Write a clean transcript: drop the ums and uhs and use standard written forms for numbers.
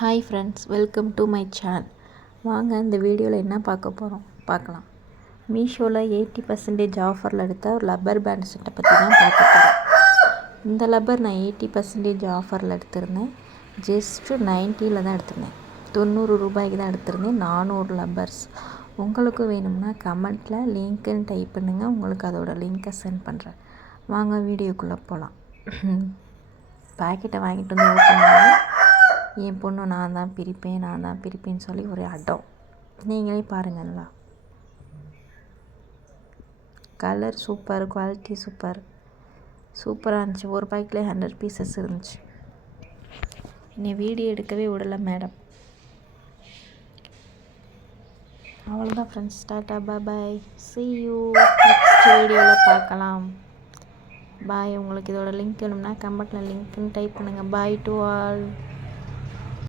Hi friends, welcome to my channel. வாங்க இந்த வீடியோவில் என்ன பார்க்கலாம். மீஷோவில் 80% ஆஃபரில் எடுத்த ஒரு லப்பர் பேண்ட் செட்டை பற்றி தான் பார்க்க போகிறோம். இந்த லப்பர் நான் 80% ஆஃபரில் எடுத்திருந்தேன். ஜஸ்ட்டு 90ல் தான் எடுத்திருந்தேன். 90 ரூபாய்க்கு தான் எடுத்திருந்தேன். 400 லப்பர்ஸ். உங்களுக்கு வேணும்னா கமெண்ட்டில் லிங்க்குன்னு டைப் பண்ணுங்கள். உங்களுக்கு அதோட லிங்க்கை சென்ட் பண்ணுறேன். வாங்க வீடியோக்குள்ளே போகலாம். பேக்கெட்டை வாங்கிட்டு வந்து ஓப்பன் பண்ணி என் பொண்ணு நான் தான் பிரிப்பேன்னு சொல்லி ஒரு அடம். நீங்களே பாருங்களா, கலர் சூப்பர், குவாலிட்டி சூப்பராக இருந்துச்சு. ஒரு பேக்கில் 100 பீசஸ் இருந்துச்சு. என்னை வீடியோ எடுக்கவே விடலை மேடம். அவ்வளோதான் friends, tata bye. see you next வீடியோவில் பார்க்கலாம். பாய். உங்களுக்கு இதோட லிங்க் வேணும்னா கமெண்ட்டில் லிங்க்னு டைப் பண்ணுங்கள். பாய் டு ஆல்.